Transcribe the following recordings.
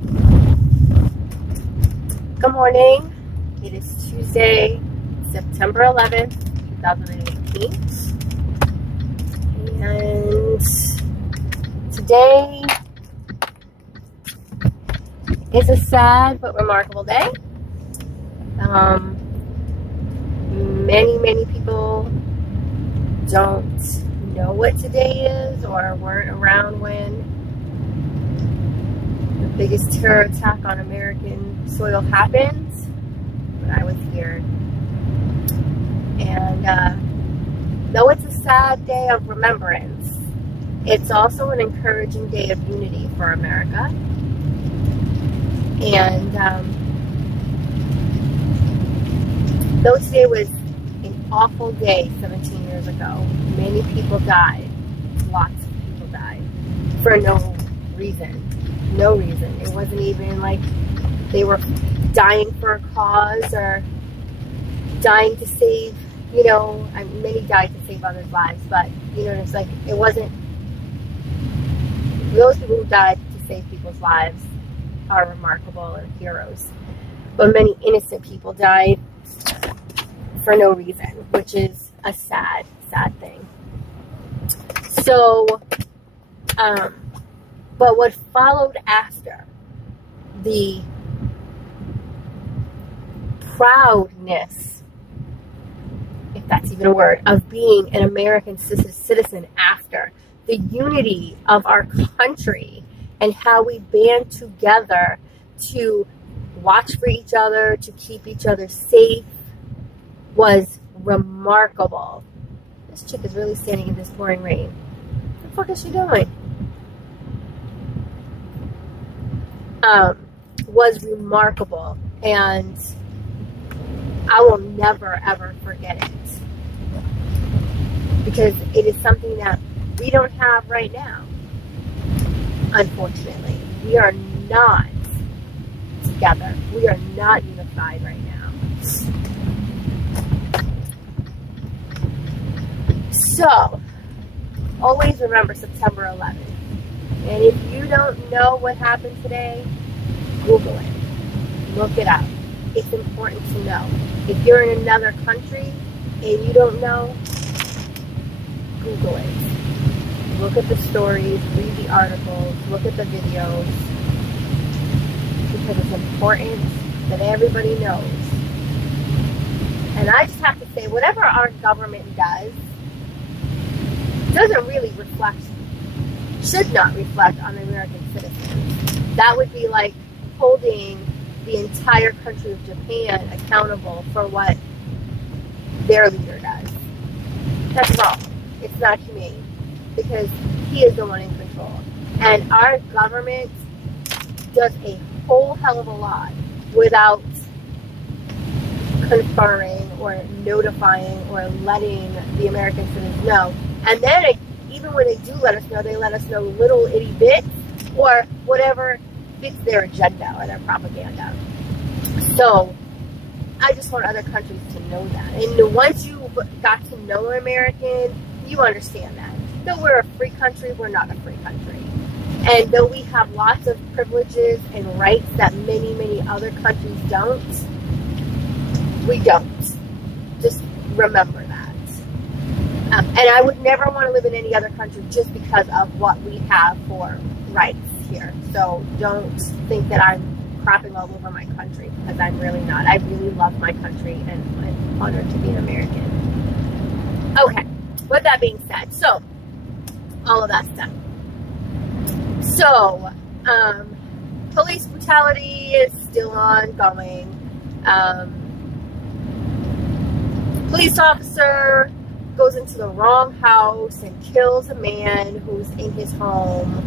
Good morning. It is Tuesday, September 11th, 2018. And today is a sad but remarkable day. Many people don't know what today is or weren't around when the biggest terror attack on American soil happened, but I was here. And though it's a sad day of remembrance, it's also an encouraging day of unity for America. And though today was an awful day 17 years ago, many people died. Lots of people died for no reason. No reason. It wasn't even like they were dying for a cause or dying to save, many died to save others' lives, but, it's like, it wasn't, those people who died to save people's lives are remarkable and heroes. But many innocent people died for no reason, which is a sad, sad thing. So, but what followed after the proudness, if that's even a word, of being an American citizen, after the unity of our country and how we band together to watch for each other, to keep each other safe, was remarkable. This chick is really standing in this pouring rain. What the fuck is she doing? Was remarkable, and I will never ever forget it, because it is something that we don't have right now. Unfortunately, we are not together. We are not unified right now. So, always remember September 11th. And if you don't know what happened today, Google it. Look it up. It's important to know. If you're in another country and you don't know, Google it. Look at the stories, read the articles, look at the videos, because it's important that everybody knows. And I just have to say, whatever our government does doesn't really reflect, should not reflect on American citizens. That would be like holding the entire country of Japan accountable for what their leader does. That's wrong. It's not humane, because he is the one in control. And our government does a whole hell of a lot without conferring or notifying or letting the American citizens know. And then even when they do let us know, they let us know little itty bits or whatever fits their agenda or their propaganda. So I just want other countries to know that. And once you got to know an American, you understand that. Though we're a free country, we're not a free country. And though we have lots of privileges and rights that many other countries don't, we don't. Just remember that. And I would never want to live in any other country just because of what we have for rights here. So don't think that I'm crapping all over my country, because I'm really not. I really love my country, and I'm honored to be an American. Okay, with that being said, so all of that stuff. So, police brutality is still ongoing. Police officer goes into the wrong house and kills a man who's in his home,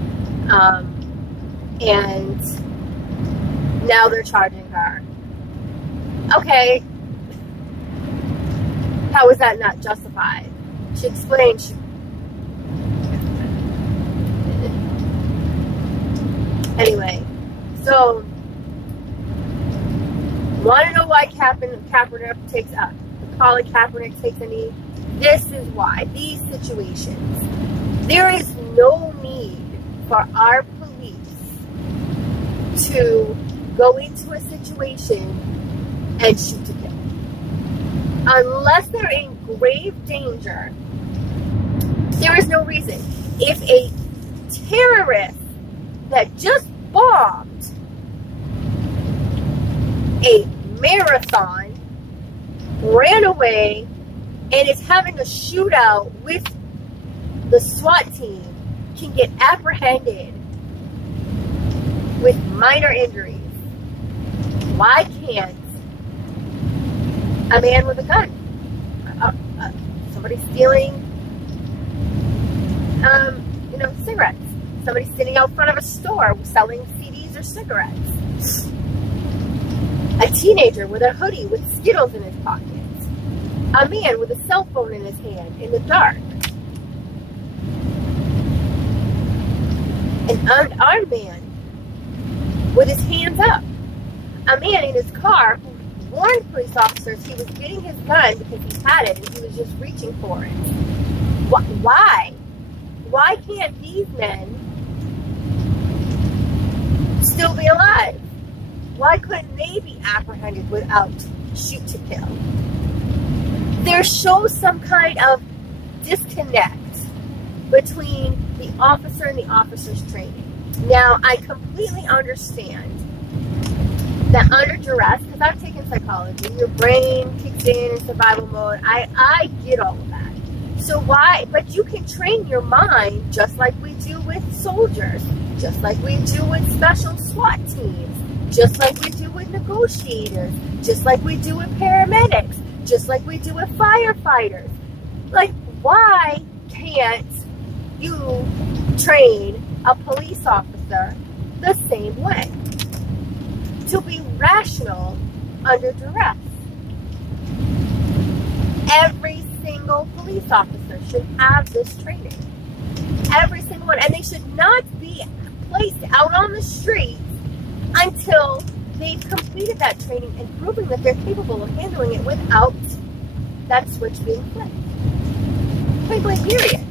and now they're charging her. Okay, how is that not justified? She explained. Anyway, so want to know why Kaepernick takes up? Colin Kaepernick takes a knee. This is why. These situations. There is no need for our police to go into a situation and shoot to kill. Unless they're in grave danger, there is no reason. If a terrorist that just bombed a marathon ran away and is having a shootout with the SWAT team can get apprehended with minor injuries, why can't a man with a gun, somebody stealing, cigarettes, somebody sitting out front of a store selling CDs or cigarettes, a teenager with a hoodie with Skittles in his pocket, a man with a cell phone in his hand in the dark, an unarmed man with his hands up, a man in his car who warned police officers he was getting his gun because he had it and he was just reaching for it. Why? Why can't these men still be alive? Why couldn't they be apprehended without shoot to kill? There shows some kind of disconnect between the officer and the officer's training. Now, I completely understand that under duress, because I've taken psychology, your brain kicks in survival mode. I get all of that. So why, but you can train your mind just like we do with soldiers, just like we do with special SWAT teams, just like we do with negotiators, just like we do with paramedics, just like we do with firefighters. Like, why can't you train a police officer the same way? To be rational under duress. Every single police officer should have this training. Every single one. And they should not be placed out on the streets until they've completed that training and proven that they're capable of handling it without that switch being flipped. Point blank, period.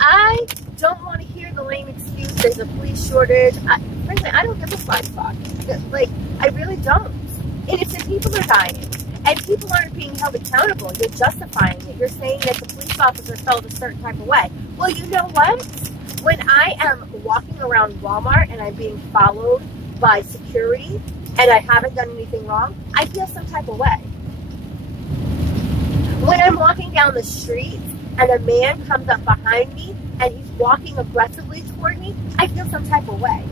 I don't want to hear the lame excuse there's a police shortage. Frankly, I don't give a flying fuck. Like, I really don't. Innocent people are dying. And people aren't being held accountable. You're justifying it. You're saying that the police officer felt a certain type of way. Well, you know what? When I am walking around Walmart and I'm being followed by security and I haven't done anything wrong, I feel some type of way. When I'm walking down the street and a man comes up behind me and he's walking aggressively toward me, I feel some type of way.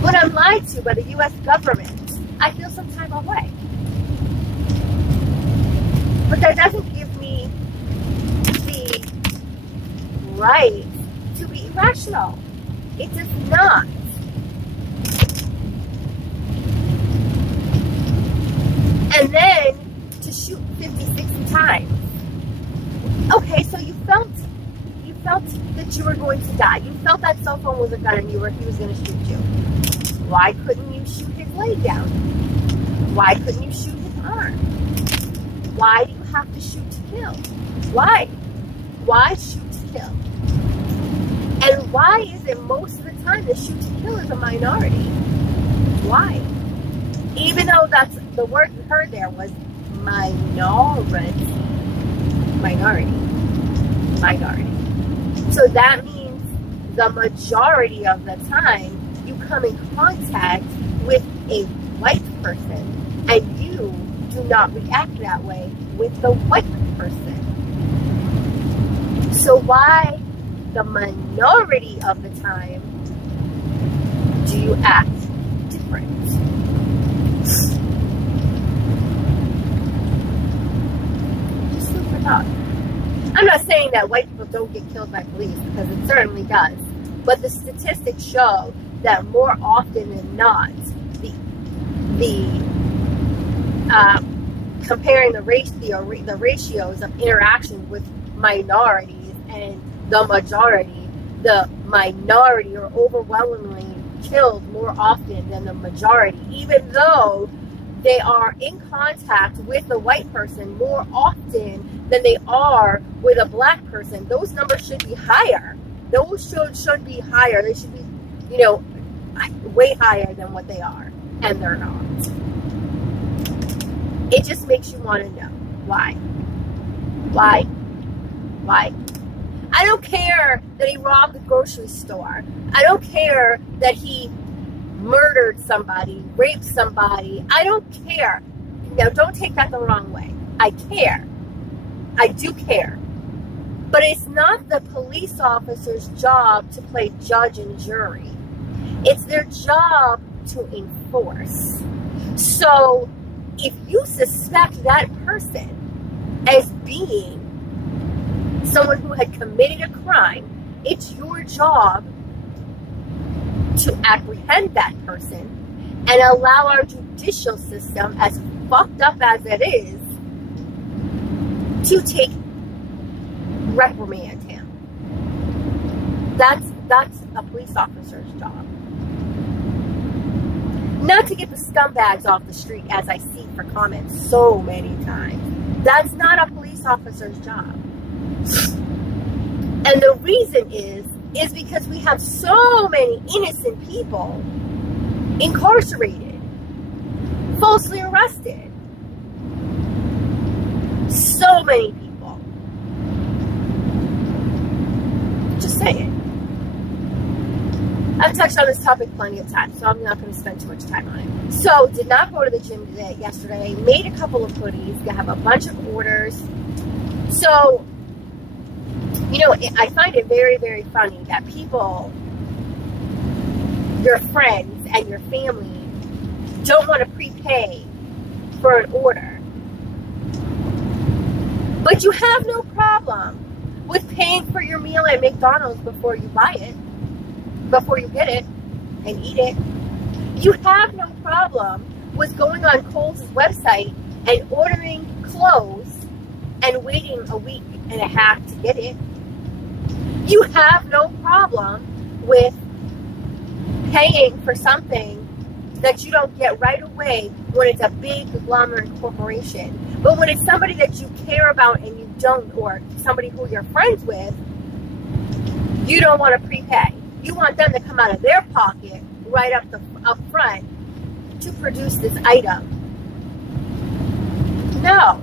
When I'm lied to by the U.S. government, I feel some type of way. But that doesn't give me the right to be irrational. It does not. And then to shoot 50, 60 times. Okay, so you felt that you were going to die. You felt that cell phone was a gun and he was going to shoot you. Why couldn't you shoot his leg down? Why couldn't you shoot his arm? Why do you have to shoot to kill? Why? Why shoot to kill? And why is it most of the time the shoot to kill is a minority? Why? Even though that's the word you heard there was minority. So that means the majority of the time you come in contact with a white person and you do not react that way with the white person. So why the minority of the time do you act different? Just food for thought. I'm not saying that white people don't get killed by police, because it certainly does. But the statistics show that more often than not, comparing the ratios of interaction with minorities and the minority are overwhelmingly killed more often than the majority, even though they are in contact with a white person more often than they are with a black person, those numbers should be higher. Those should be higher. They should be, you know, way higher than what they are. And they're not. It just makes you want to know. Why? Why? Why? I don't care that he robbed the grocery store. I don't care that he murdered somebody, raped somebody. I don't care. Now, don't take that the wrong way. I care. I do care. But it's not the police officer's job to play judge and jury. It's their job to enforce. So, if you suspect that person as being someone who had committed a crime, it's your job to apprehend that person and allow our judicial system, as fucked up as it is, to reprimand him. That's a police officer's job. Not to get the scumbags off the street, as I see for comments so many times. That's not a police officer's job. And the reason is because we have so many innocent people incarcerated, falsely arrested. So many people. Just saying. I've touched on this topic plenty of times, so I'm not going to spend too much time on it. So, did not go to the gym yesterday. Made a couple of hoodies. I have a bunch of orders. So, you know, I find it very, very funny that people, your friends and your family, don't want to prepay for an order. But you have no problem with paying for your meal at McDonald's before you buy it, before you get it and eat it. You have no problem with going on Kohl's website and ordering clothes and waiting a week and a half to get it. You have no problem with paying for something that you don't get right away when it's a big conglomerate corporation. But when it's somebody that you care about and you don't, or somebody who you're friends with, you don't want to prepay. You want them to come out of their pocket right up front to produce this item. No.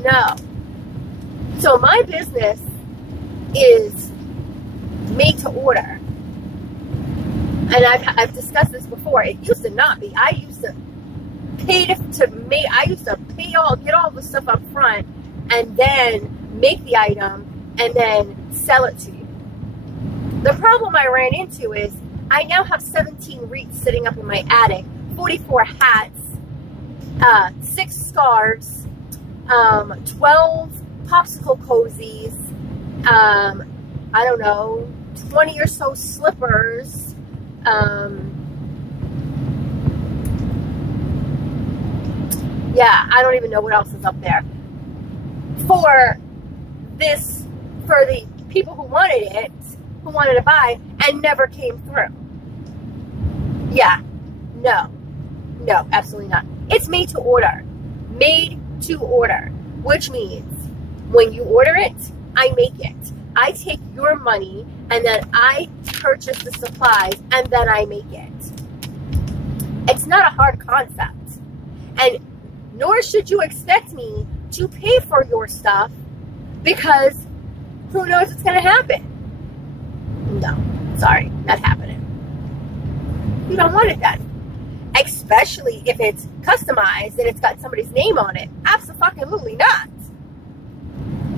No. So my business is made to order. And I've discussed this before. It used to not be. I used to get all the stuff up front and then make the item and then sell it to you. The problem I ran into is I now have 17 wreaths sitting up in my attic, 44 hats, 6 scarves, 12 popsicle cozies, I don't know, 20 or so slippers, yeah, I don't even know what else is up there. For the people who wanted it, who wanted to buy, and never came through. Yeah, no, absolutely not. It's made to order. Made to order, which means when you order it, I make it. I take your money and then I purchase the supplies and then I make it. It's not a hard concept. And nor should you expect me to pay for your stuff because who knows what's going to happen. No, sorry, not happening. You don't want it done. Especially if it's customized and it's got somebody's name on it. Absolutely not.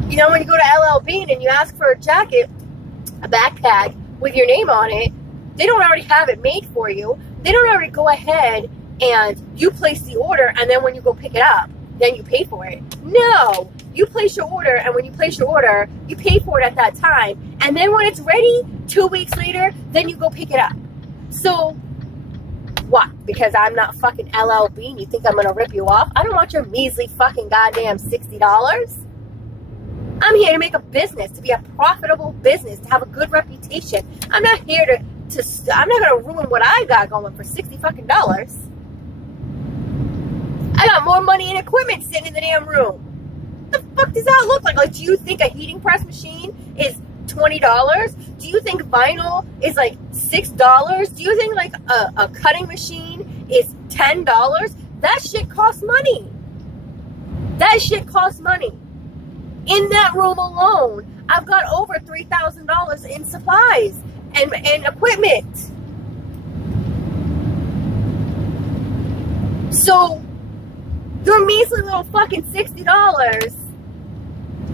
You know, when you go to LL Bean and you ask for a jacket, a backpack with your name on it, they don't already have it made for you. They don't already go ahead and you place the order and then when you go pick it up, then you pay for it. No, you place your order and when you place your order, you pay for it at that time. And then when it's ready, 2 weeks later, then you go pick it up. So, what? Because I'm not fucking LL Bean, you think I'm going to rip you off? I don't want your measly fucking goddamn $60. I'm here to make a business, to be a profitable business, to have a good reputation. I'm not here I'm not going to ruin what I got going for $60 fucking dollars. I got more money in equipment sitting in the damn room. What the fuck does that look like? Like, do you think a heating press machine is $20? Do you think vinyl is like $6? Do you think like a cutting machine is $10? That shit costs money. That shit costs money. In that room alone, I've got over $3,000 in supplies and equipment. So your measly little fucking $60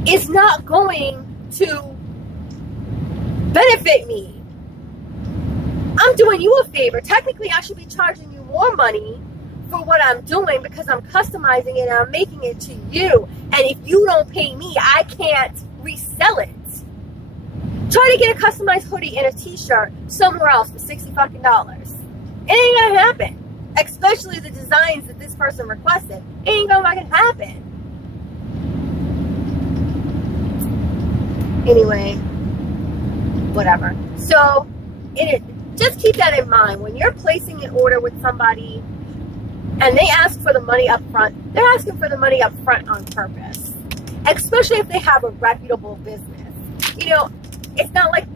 is not going to benefit me. I'm doing you a favor. Technically, I should be charging you more money for what I'm doing because I'm customizing it and I'm making it to you. And if you don't pay me, I can't resell it. Try to get a customized hoodie and a t-shirt somewhere else for $60 fucking dollars. It ain't gonna happen. Especially the designs that this person requested. It ain't gonna fucking happen. Anyway, whatever. So, just keep that in mind. When you're placing an order with somebody and they ask for the money up front, they're asking for the money up front on purpose. Especially if they have a reputable business. You know, it's not like,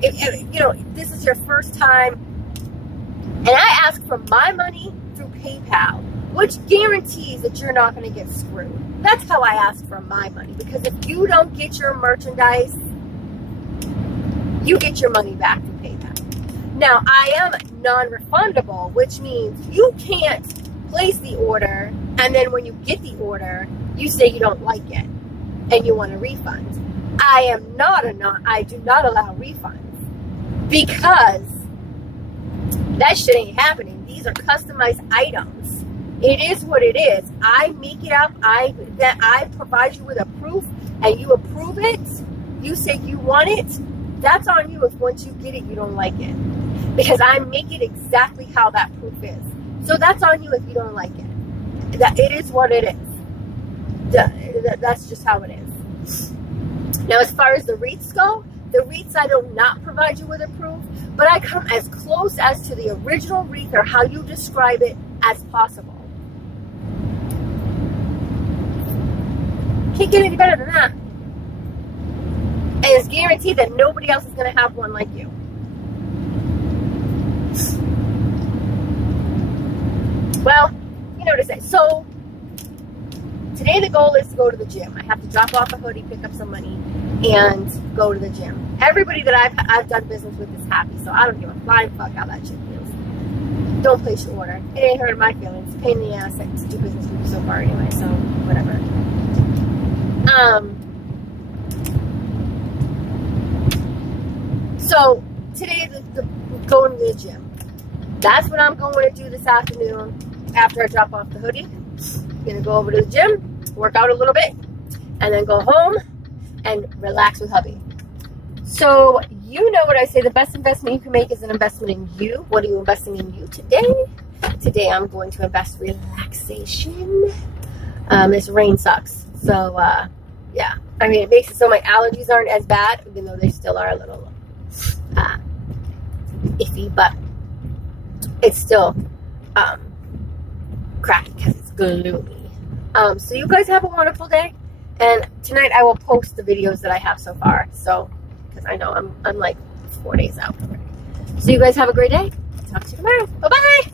you know, this is your first time and I ask for my money through PayPal, which guarantees that you're not going to get screwed. That's how I ask for my money, because if you don't get your merchandise, you get your money back through PayPal. Now, I am non-refundable, which means you can't place the order, and then when you get the order, you say you don't like it, and you want a refund. I do not allow refunds, because that shit ain't happening. These are customized items. It is what it is. I make it up. I provide you with a proof, and you approve it. You say you want it. That's on you if once you get it, you don't like it. Because I make it exactly how that proof is. So that's on you if you don't like it. It is what it is. That's just how it is. Now, as far as the wreaths go, the wreaths I do not provide you with a proof, but I come as close as to the original wreath or how you describe it as possible. Can't get any better than that. And it's guaranteed that nobody else is going to have one like you. Well, you know what to say. So, today the goal is to go to the gym. I have to drop off a hoodie, pick up some money, and go to the gym. Everybody that I've done business with is happy, so I don't give a flying fuck how that shit feels. Don't place your order. It ain't hurting my feelings. It's a pain in the ass to do business with you so far anyway, so whatever. So today the going to the gym. That's what I'm going to do this afternoon after I drop off the hoodie. I'm gonna go over to the gym, work out a little bit, and then go home and relax with hubby. So you know what I say, the best investment you can make is an investment in you. What are you investing in you today? Today I'm going to invest relaxation. This rain sucks. So yeah, I mean, it makes it so my allergies aren't as bad, even though they still are a little iffy, but it's still crappy because it's gloomy. So you guys have a wonderful day, and tonight I will post the videos that I have so far, so because I know I'm like 4 days out already. So you guys have a great day. Talk to you tomorrow. Bye bye.